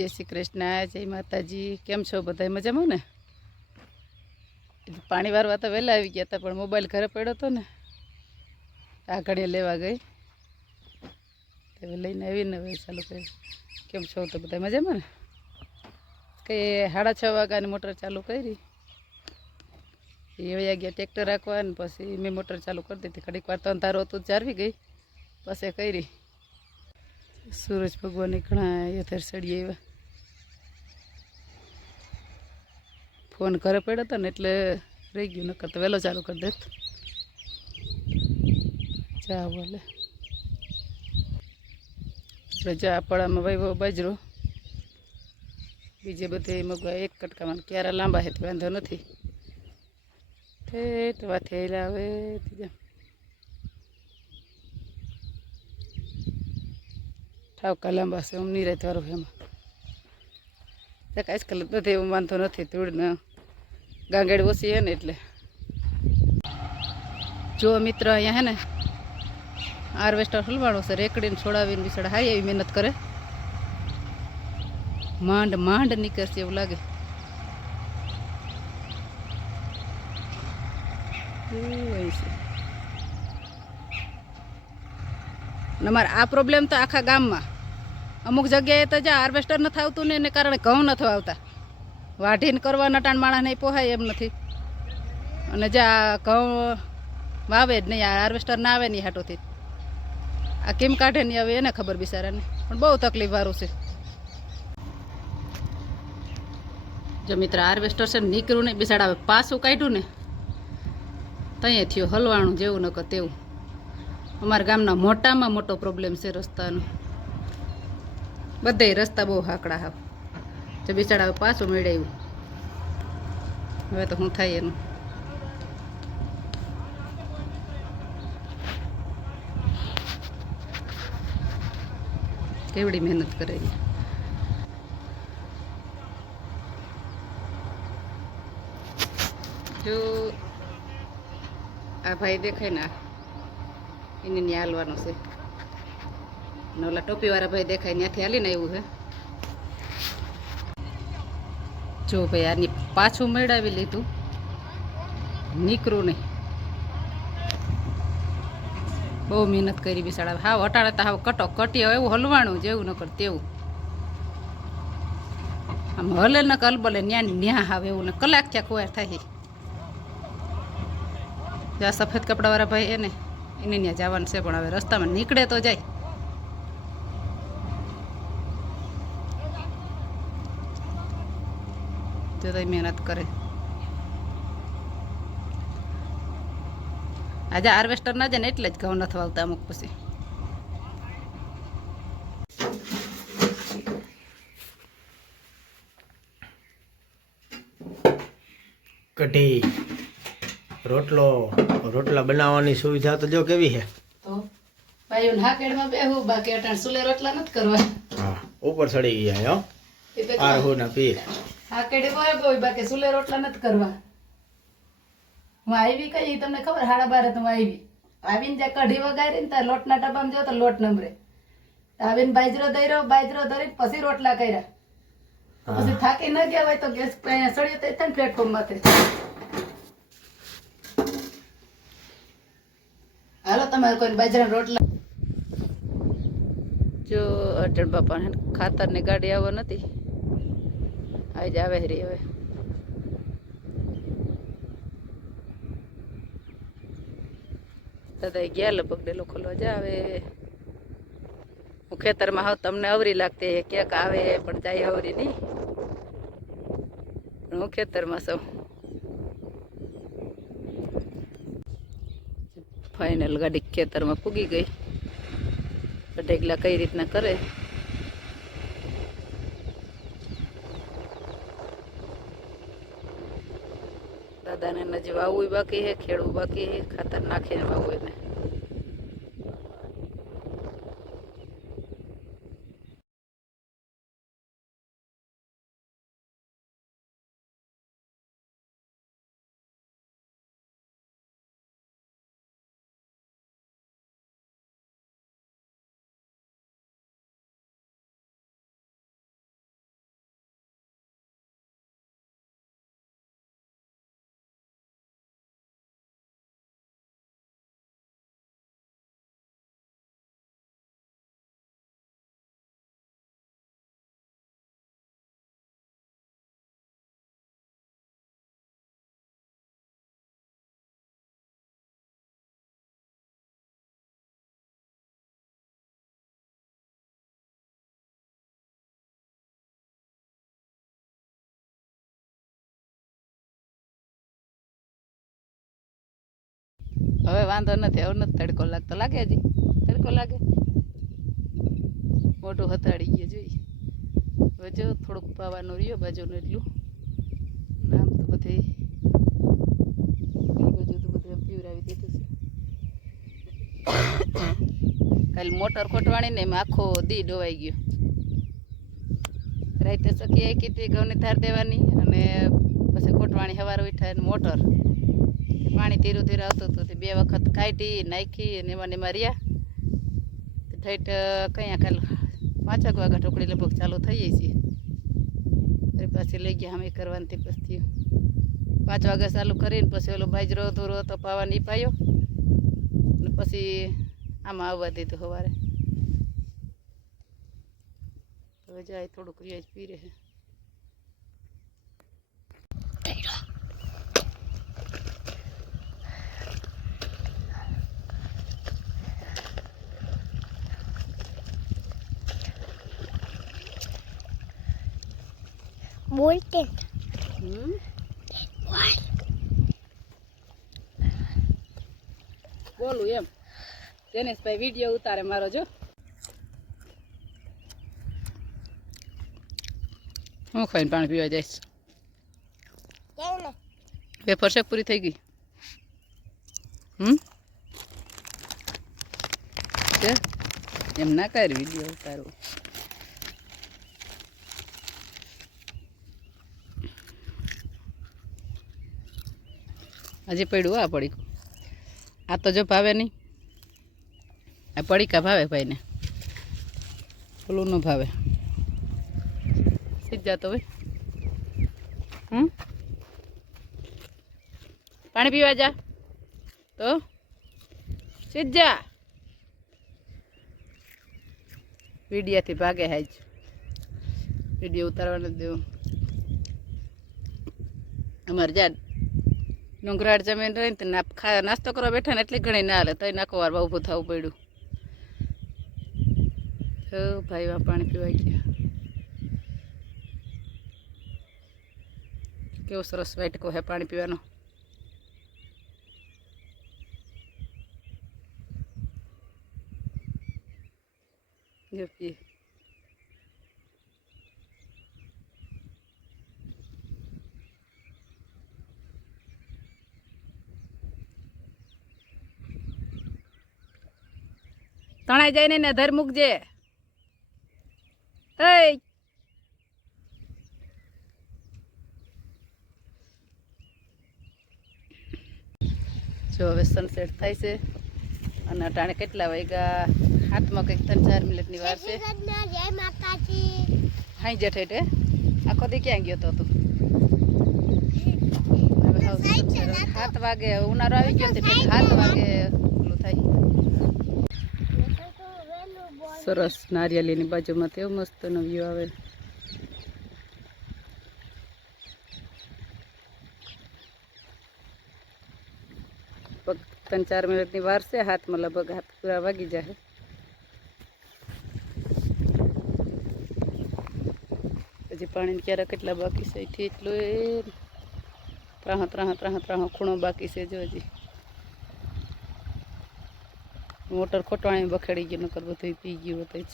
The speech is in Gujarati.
जय श्री कृष्ण जय माताजी। केम छो बधाय मजामां ने? पाणी वारवा तो वहेला आई गया था पण मोबाइल घरे पड्यो तो ने आ घड़िया लेवा गई तो लईने आवीने हवे चालू करी। केम छो तो बधाय मजामां ने? कई 6:30 वाग्यानी मोटर चालू करी। ए गया ट्रेक्टर राखवा ने पछी मैं मोटर चालू कर दीधी। घड़ीक वार तो अंधारो तो जारवी गई पछी करी। सूरज भगवान घणा यथेर सड़ी आव्या। फोन घरे पड्यो तो ने एटले रही गयुं, नकर तो वहेलो चालू कर देत। चा बोले એટલે જા પડામાં વાવ્યો બાજરો, બીજે બધે મગવા એક કટકામાં ક્યારા લાંબા હે વાંધો નથી। ઠેઠ વાથે આવેલા હવે બીજા ઠાવકા લાંબા છે, આમ નિરાત વાળું એમાં આજકાલ બધે એવું વાંધો નથી। ધૂળને ગાંગેડ ઓછી હે ને એટલે જો મિત્ર અહીંયા હે ને હાર્વેસ્ટર હલવાણું છે, રેકડીને છોડાવીને બિસાડા હાઈ એવી મહેનત કરે, માંડ માંડ નીકળશે એવું લાગે। અમારે આ પ્રોબ્લેમ તો આખા ગામમાં અમુક જગ્યાએ તો જ્યાં હાર્વેસ્ટર નથી આવતું ને એને કારણે ઘઉં નથી આવતા, વાઢીને કરવાના ટાણ માણસ નહીં પોહાય એમ નથી, અને જ્યાં ઘઉં વાવે જ નહીં, આ હાર્વેસ્ટર ના આવે નહીં હાટોથી આ કેમ કાઢે નહીં આવે એને ખબર બિચારાને, પણ બહુ તકલીફ વાળું છે। જો મિત્ર હાર્વેસ્ટર છે ને નીકળ્યું નહીં બિસાડા, હવે પાછું કાઢ્યું ને ત્યાં થયો હલવાણું જેવું નકર તેવું। અમારા ગામના મોટામાં મોટો પ્રોબ્લેમ છે રસ્તાનો, બધે રસ્તા બહુ હાકડા હાવ। જો બિચારા હવે પાછું મેળવ્યું, હવે તો શું થાય એનું। કેવડી મહેનત કરે જો આ ભાઈ દેખાય ને એને ત્યાં હાલવાનું છે, ને ઓલા ટોપીવાળા ભાઈ દેખાય ત્યાંથી હાલીને આવ્યું છે। જો ભાઈ આની પાછું મેળવી લીધું, નીકળું નહીં, બહુ મહેનત કરી બિસાડા, હાવ અટાણે તો હાવ કટો કટી એવું હલવાણું જેવું નકર તેવું, આમ હલે ન કલબલે ન્યા ન્યા હાવ એવું ને કલાક થયા કુવાર થાય। જ્યાં સફેદ કપડાવાળા ભાઈ એને ત્યાં જવાનું છે, પણ હવે રસ્તામાં નીકળે તો જાય। તો મહેનત કરે। આજે હાર્વેસ્ટર ના જાય ને એટલે જ ઘઉં નથી વાવતા અમુક પછી। કઢી રોટલા બનાવવાની સુવિધા તો જો કેવી છે। તો ભાઈઓ હાકેડમાં બેહું, બાકી અટાણ સુલે રોટલા નથી કરવા। હા ઉપર ચડી ગયા હો આરહુ ના પીર, હાકેડે હોય બાકી સુલે રોટલા નથી કરવા। હું આવી કઈ તમને ખબર 12:30 તો આવીને જ્યાં કઢી વગાડી ને ત્યાં લોટના ડબ્બામાં જો તો લોટ નંબરે આવીને બાજરો ધરી પછી રોટલા કર્યા, પછી થાકી ન ગયા હોય તો ગેસ સળિયો તો થાય ને પ્લેટફોર્મ માથે। હાલો તમારે કોઈ બાજરાના રોટલા જો અટણ બાપા ખાતર ની ગાડી આવવા નથી, આજ આવે રહી હવે। દાદા ગયા લગભગ ડેલો ખોલવા જાવે। હું ખેતરમાં હાવ તમને અવરી લાગતી ક્યાંક આવે પણ જાય અવરી નહીં, પણ હું ખેતરમાં છું। ફાઇનલ ગાડી ખેતરમાં પૂગી ગઈ, ઢેગલા કઈ રીતના કરે। દાદાને નજી વાવવું બાકી હે, ખેડવું બાકી હે, ખાતર નાખીને વાવવું એને। હવે વાંધો નથી, હવે નથી તડકો લાગતો. લાગે હજી તડકો લાગે, મોટું હતાડી ગયું જોઈએ. હવે જો થોડુંક પાવાનું રહ્યો બાજુનું એટલું. આમ તો બધે બાજુ તો બધું પીવરાવી દીધું છે. કાલે મોટર ખોટવાણી ને એમાં આખો દી ડોવાઈ ગયો. રાતે સખી કીધી ઘઉંની ધાર દેવાની અને પછી ખોટવાણી સવારે ઉઠાય ને મોટર પાણી ધીરું ધીરું આવતું હતું. 2 વખત કાઢી નાખી અને એમાં રહ્યા ઠેઠ કયા કાલ 5 વાગ્યા ઢોકળી લગભગ ચાલુ થઈ જાય છે. ફરી પાછી લઈ ગયા અમે કરવાની. પછી 5 વાગ્યા ચાલુ કરીને પછી ઓલો બાજરો ધોરો તો પાવા નહીં પાયો ને પછી આમાં આવવા દીધું સવારે. હવે જાય થોડુંક રિયાજ પી રહે. બોલતે બોલું એમ. જનેશભાઈ વિડીયો ઉતારે મારો જો. હું ખાઈને પાણી પીવા જઈશ. વેફર શેક પૂરી થઈ ગઈ. એમ ના કર, વિડીયો ઉતારો. હજી પડ્યું આ પડીકું. આ તો જો ભાવે નહીં. આ પડીકા ભાવે ભાઈને, ઓલું ન ભાવે. સીધા તો ભાઈ પાણી પીવા જા તો સીધા. વિડીયાથી ભાગે હાજ. વિડીયો ઉતારવા નથી દેવું. અમારે જા ડુંગરાળ જમીન રહીને તો નાસ્તો કરવા બેઠા ને એટલી ઘણી ના હાલે તો નાખો વાર ઊભું થવું પડ્યું. ભાઈ વા પાણી પીવાઈ ગયા. કેવો સરસ વાટકો હે પાણી પીવાનો. જો પીએ. તણાઈ જાય ને ધર મૂકજે. જો હવે સનસેટ થાય છે અને અટાણે કેટલા વાગ્યા? 7માં કંઈક 3-4 મિનિટની વાર છે. હાઈ જેઠ હેઠે આખો દી ક્યાં ગયો તો તું? હવે 7 વાગે ઉનાળો આવી ગયો એટલે 7 વાગે ઓલું થાય. સરસ નારિયેળીની બાજુમાં તેવું મસ્ત નો વ્યૂ આવે. લગભગ 3-4 મિનિટની વાર છે. હાથમાં લગભગ હાથ પૂરા વાગી જાય. હજી પાણી ક્યારે કેટલા બાકી છે? એથી એટલું ત્રાહ ખૂણો બાકી છે. જો હજી મોટર ખોટવાણી બખેડી ગયું, નકર બધું પી ગયું હતું જ.